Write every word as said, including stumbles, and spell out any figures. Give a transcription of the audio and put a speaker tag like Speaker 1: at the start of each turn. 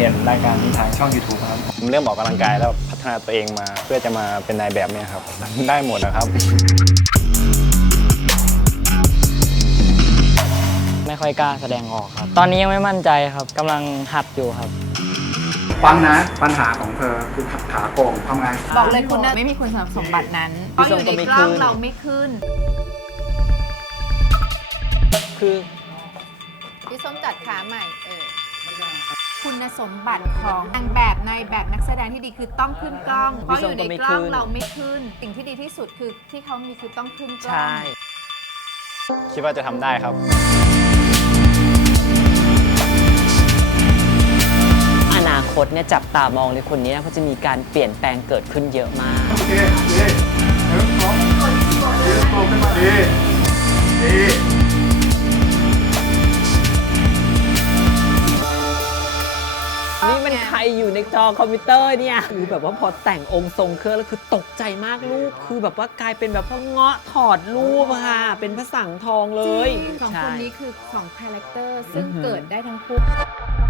Speaker 1: เห็นรายการนี้ทางช่อง ยูทูบ ครับผมเริ่มออกกำลังกายแล้วพัฒนาตัวเองมาเพื่อจะมาเป็นนายแบบเนี่ยครับได้หมดนะครับ
Speaker 2: ไม่ค่อยกล้าแสดงออกครับตอนนี้ยังไม่มั่นใจครับกำลังหัดอยู่ครับ
Speaker 3: ฟังนะปัญหาของเธอคือขาโก่งทำไง
Speaker 4: บอกเลยคุณไม่มีคุณสมบัตินั้นเพราะอยู่ในกล้องเราไม่ขึ้น
Speaker 2: คือ
Speaker 4: พี่ส้มจัดขาใหม่เออคุณสมบัติของนางแบบนายแบบนักแสดงที่ดีคือต้องขึ้นกล้องเพราะอยู่ในกล้องเราไม่ขึ้นสิ่งที่ดีที่สุดคือที่เขามีคือต้องขึ้นกล้อง
Speaker 1: คิดว่าจะทำได้ครับ
Speaker 5: อนาคตเนี่ยจับตามองในคนนี้นะเพราะจะมีการเปลี่ยนแปลงเกิดขึ้นเยอะมาก
Speaker 3: โอเคดีหนึ่งสองดีโตขึ้นมาดีดี
Speaker 5: นี่มันใครอยู่ในจอคอมพิวเตอร์เนี่ยคือแบบว่าพอแต่งองค์ทรงเครื่องแล้วคือตกใจมากลูกคือแบบว่ากลายเป็นแบบพ่อเงาะถอดรูปค่ะเป็นพระสังทองเลย
Speaker 4: สองคนนี้คือสองคาแรคเตอร์ซึ่งเกิดได้ทั้งคู่